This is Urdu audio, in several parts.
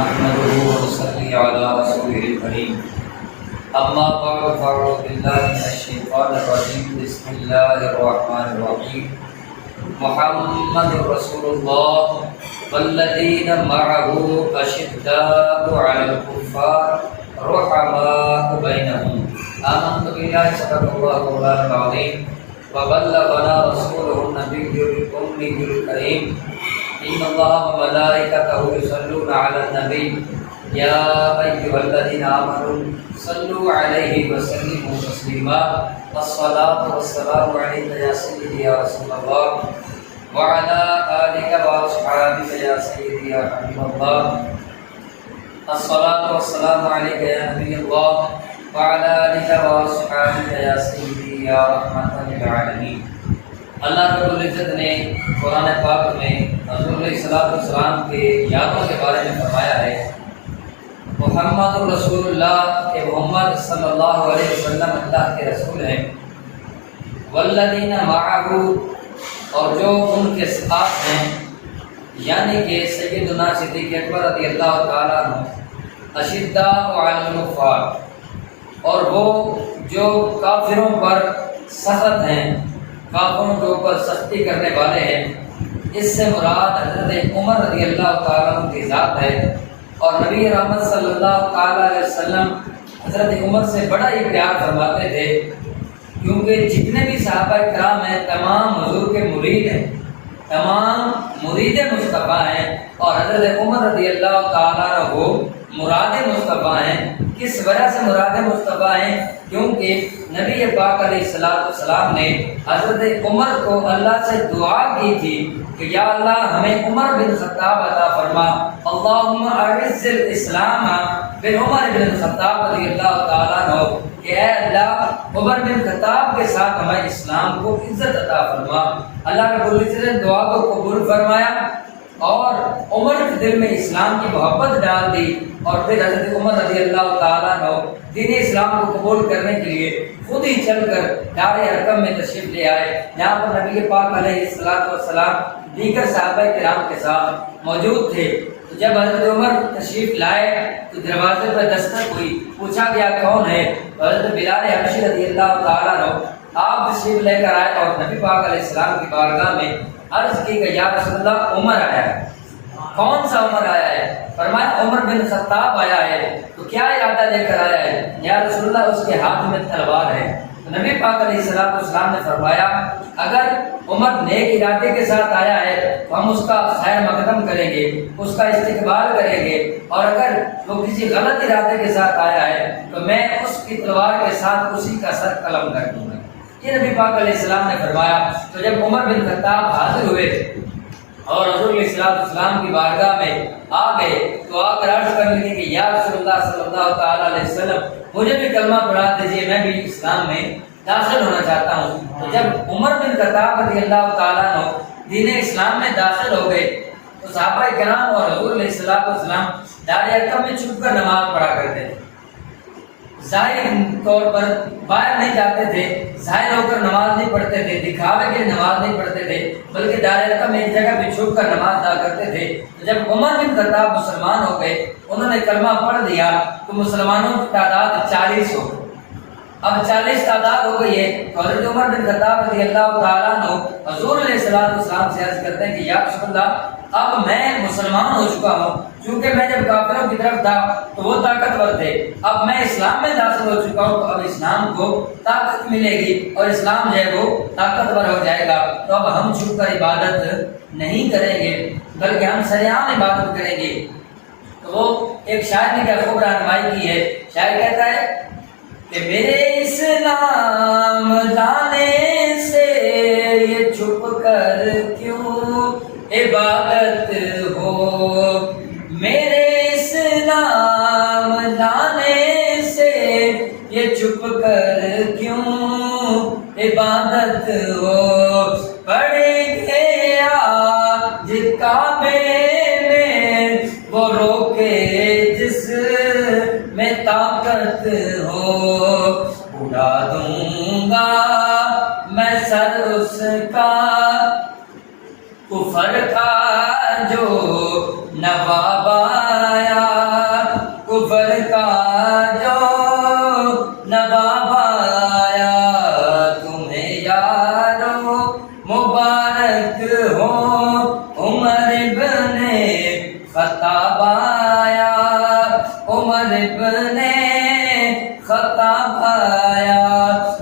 نحمده ونصلي على رسوله الكريم أما بعد فأعوذ بالله من الشيطان الرجيم بسم الله الرحمن الرحيم محمد رسول الله والذين معه أشداء على الكفار رحماء بينهم آمنت بالله صدق الله مولانا العظيم وبلغنا رسوله النبي الأمي الكريم إن الله وملائكته يصلون على النبي يا أيها الذين آمنوا صلوا عليه وسلموا تسليما الصلاة والسلام عليك يا سيدي يا رسول الله وعلى آلك وأصحابك يا سيدي يا حبيب الله الصلاة والسلام عليك يا نبي الله وعلى آلك وأصحابك يا سيدي يا رحمة للعالمين اللہ رب العزت نے قرآن پاک میں حضور علیہ السلام کے یادوں کے بارے میں فرمایا ہے محمد رسول اللہ کہ محمد صلی اللہ علیہ وسلم اللہ کے رسول ہیں والذین معہ اور جو ان کے ساتھ ہیں یعنی کہ سیدنا صدیق اکبر رضی اللہ تعالیٰ عنہ اشداء علی الکفار اور وہ جو کافروں پر سخت ہیں کافروں کے اوپر سختی کرنے والے ہیں اس سے مراد حضرت عمر رضی اللہ تعالیٰ عنہ کی ذات ہے اور نبی رحمت صلی اللہ تعالیٰ علیہ وسلم حضرت عمر سے بڑا ہی پیار فرماتے تھے کیونکہ جتنے بھی صحابہ کرام ہیں تمام حضور کے مرید ہیں تمام مرید مصطفیٰ ہیں اور حضرت عمر رضی اللہ تعالیٰ عنہ وہ مراد مصطفیٰ ہیں کس وجہ سے مراد مصطفیٰ ہیں کیونکہ نبی پاک علیہ السلام نے حضرت عمر کو اللہ سے دعا کی تھی کہ یا اللہ ہمیں عمر بن خطاب عطا فرما اللہم اعز الاسلام بعمر بن خطاب رضی اللہ تعالیٰ عنہ کہ اے اللہ عمر بن خطاب کے ساتھ ہمیں اسلام کو عزت عطا فرما اللہ رب العزت نے دعا کو قبول فرمایا اور عمر کے دل میں اسلام کی محبت ڈال دی اور پھر حضرت عمر رضی اللہ تعالیٰ عنہ دین اسلام کو قبول کرنے کے لیے خود ہی چل کر دار ارقم میں تشریف لے آئے جہاں پر نبی پاک علیہ السلام دیگر صحابہ کرام کے ساتھ موجود تھے تو جب حضرت عمر تشریف لائے تو دروازے پر دستک ہوئی پوچھا گیا کون ہے حضرت بلال حبشی رضی اللہ تعالیٰ عنہ آپ تشریف لے کر آئے اور نبی پاک علیہ السلام کی بارگاہ میں عرض کی کہ یا رسول اللہ عمر آیا ہے کون سا عمر آیا ہے فرمایا عمر بن خطاب آیا ہے تو کیا ارادہ لے کر آیا ہے یا رسول اللہ اس کے ہاتھ میں تلوار ہے تو نبی پاک علیہ السلام نے فرمایا اگر عمر نیک ارادے کے ساتھ آیا ہے تو ہم اس کا خیر مقدم کریں گے اس کا استقبال کریں گے اور اگر وہ کسی غلط ارادے کے ساتھ آیا ہے تو میں اس کی تلوار کے ساتھ اسی کا سر قلم کر دوں گا یہ نبی پاک علیہ السلام نے فرمایا تو جب عمر بن خطاب حاضر ہوئے اور حضور علیہ السلام کی بارگاہ میں آ گئے تو آ کر عرض کرنے لگے کہ یا رسول اللہ صلی اللہ تعالیٰ علیہ وسلم مجھے بھی کلمہ پڑھا دیجیے میں بھی اسلام میں داخل ہونا چاہتا ہوں تو جب عمر بن خطاب رضی اللہ تعالیٰ عنہ دین اسلام میں داخل ہو گئے تو صحابہ کرام اور حضور علیہ السلام دار ارقم میں چھپ کر نماز پڑھا کرتے تھے ظاہر طور پر باہر نہیں جاتے تھے ظاہر ہو کر نماز نہیں پڑھتے تھے دکھاوے کے نماز نہیں پڑھتے تھے بلکہ دار ارقم میں ایک جگہ پہ چھپ کر نماز ادا کرتے تھے تو جب عمر بن خطاب مسلمان ہو گئے انہوں نے کلمہ پڑھ دیا تو مسلمانوں کی تعداد 40 ہو گئی اب 40 تعداد ہو گئی ہے تو حضرت عمر بن خطاب رضی اللہ تعالیٰ عنہ حضور علیہ السلام سے عرض کرتے ہیں کہ یا رسول اللہ اب میں مسلمان ہو چکا ہوں کیونکہ میں جب کافروں کی طرف تھا تو وہ طاقتور تھے اب میں اسلام میں داخل ہو چکا ہوں تو اب اسلام کو طاقت ملے گی اور اسلام جو ہے وہ طاقتور ہو جائے گا تو اب ہم چھپ کر عبادت نہیں کریں گے بلکہ ہم سریعان عبادت کریں گے تو وہ ایک شاعر نے کیا خوب رہنمائی کی ہے شاعر کہتا ہے کہ میرے اسلام لانے سے یہ چھپ کر کیوں عبادت ہو میرے اسلام لانے سے یہ چھپ کر کیوں عبادت ہو پڑے گے آج کعبے میں وہ روکے جس میں طاقت ہو اڑا دوں گا میں سر اس کا کفر کا جو نواب آیا خطاب آیا، عمر ابن خطاب آیا۔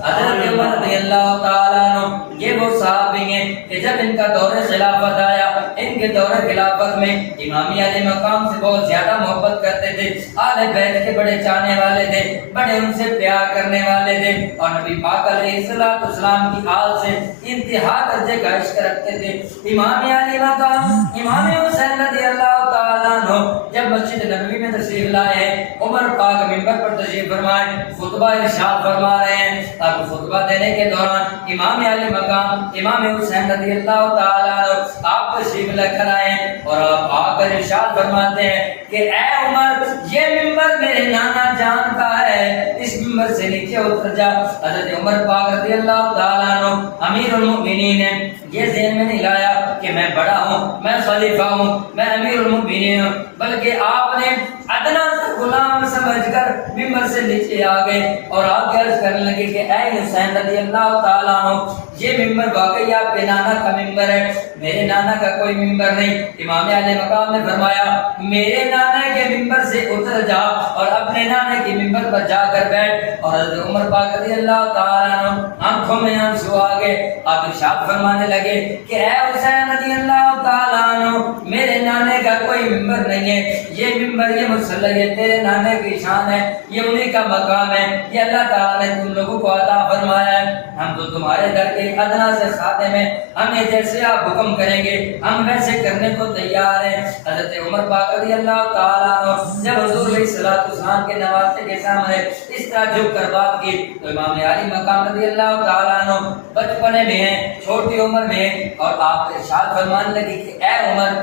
حضرت عمر رضی اللہ تعالیٰ عنہ یہ وہ صحابی ہیں کہ جب ان کا دور خلافت آیا، ان کے دور خلافت میں امامیہ علیہ مقام سے بہت زیادہ محبت کرتے تھے، آل بیت کے بڑے چاہنے والے تھے، بڑے ان سے پیار کرنے والے تھے، اور نبی پاک علیہ السلام کی آل سے انتہا درجے کا عشق رکھتے تھے۔ امامیہ علیہ مقام امام حسین رضی اللہ تعالیٰ عنہ جب مسجد نبوی میں تشریف لائے ہیں، عمر پاک ممبر پر تشریف فرمائے، خطبہ ارشاد فرما رہے ہیں۔ اب خطبہ دینے کے دوران امام علی مقام امام حسین رضی اللہ تعالیٰ عنہ آپ تشریف لے کر آئے اور آپ آ کر ارشاد فرماتے ہیں کہ اے عمر، یہ ممبر میرے نانا جان کا ہے، اس ممبر سے نیچے اتر جا۔ حضرت عمر پاک رضی اللہ تعالیٰ عنہ امیر المؤمنین نے یہ ذہن میں نہیں لایا کہ میں بڑا ہوں، میں خلیفہ ہوں، میں امیر المؤمنین ہوں، بلکہ آپ نے ادنا سے غلام سمجھ کر ممبر سے نیچے آ گئے اور آپ عرض کرنے لگے کہ اے حسین رضی اللہ تعالیٰ عنہ، یہ ممبر واقعی آپ کے نانا کا ممبر ہے، میرے نانا کا کوئی ممبر نہیں۔ امام علیہ مقام نے فرمایا میرے نانا کے ممبر سے اتر جا اور اپنے نانے کے ممبر پر جا کر بیٹھ۔ اور حضرت عمر پاک رضی اللہ تعالیٰ عنہ آنکھوں میں آنسو آ گئے، آپ ارشاد فرمانے لگے کہ اے حسین رضی اللہ تعالیٰ عنہ، میرے نانے کا کوئی ممبر نہیں ہے، یہ ممبر یہ مصلی یہ تیرے نانے کی شان ہے، یہ انہی کا مقام ہے، یہ اللہ تعالیٰ نے تم لوگوں کو عطا فرمایا ہے، ہم تو تمہارے در کے ادنا سے خادم ہیں، ہمیں جیسے آپ حکم کریں گے ہم ویسے کرنے کو تیار ہیں۔ حضرت عمر پاک رضی اللہ تعالیٰ عنہ جب حضور علیہ السلام کے نواسے کے سامنے اس طرح جھک کر بات کی تو امام علی مقام رضی اللہ تعالیٰ عنہ بچپنے میں ہیں، چھوٹی عمر میں ہیں، اور آپ ارشاد فرمانے لگے کہ اے عمر،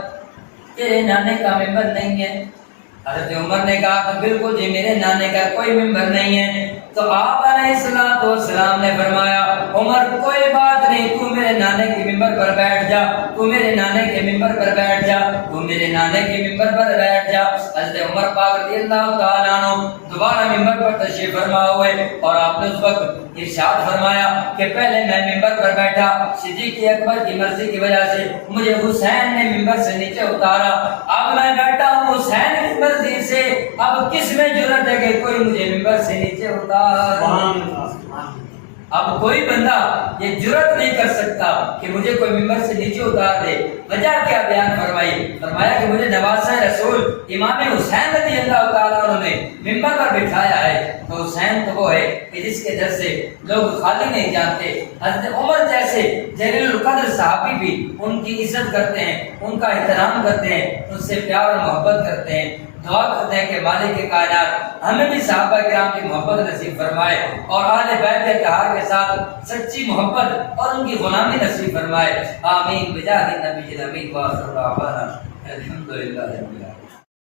تیرے نانے کا ممبر نہیں ہے؟ حضرت عمر نے کہا کہ بالکل جی میرے نانے کا کوئی ممبر نہیں ہے۔ تو آپ علیہ السلام نے فرمایا عمر کوئی بات نہیں، تو میرے نانے کے ممبر پر بیٹھ جا، تو میرے نانے کے ممبر پر بیٹھ جا، تو میرے نانے کے ممبر پر بیٹھ جا۔ حضرت عمر پاک رضی اللہ تعالیٰ عنہ دوبارہ ممبر پر تشریف فرما ہوئے اور آپ نے اس وقت ارشاد فرمایا کہ پہلے میں ممبر پر بیٹھا، صدیق اکبر کی مرضی کی وجہ سے مجھے حسین نے ممبر سے نیچے اتارا، اب میں بیٹھا ہوں حسین کی مرضی سے، اب کس میں جرأت ہے کہ کوئی مجھے ممبر سے نیچے اتار۔ اب کوئی بندہ یہ جرأت نہیں کر سکتا کہ مجھے کوئی ممبر سے نیچے اتار دے۔ وجہ کیا بیان فرمائی؟ فرمایا کہ مجھے نواسہ رسول امام حسین رضی اللہ تعالیٰ عنہ نے ممبر پر بٹھایا ہے، تو حسین تو وہ ہے کہ جس کے در سے لوگ خالی نہیں جانتے۔ حضرت عمر جیسے جلیل القدر صحابی بھی ان کی عزت کرتے ہیں، ان کا احترام کرتے ہیں، ان سے پیار اور محبت کرتے ہیں۔ دعا کرتے ہیں کہ مالک کائنات ہمیں بھی صحابہ کرام کی محبت نصیب فرمائے اور اہل بیت اطہار کے ساتھ سچی محبت اور ان کی غلامی نصیب فرمائے، آمین بجاہ نبی الامین وآخر دعوانا الحمدللہ رب العالمین۔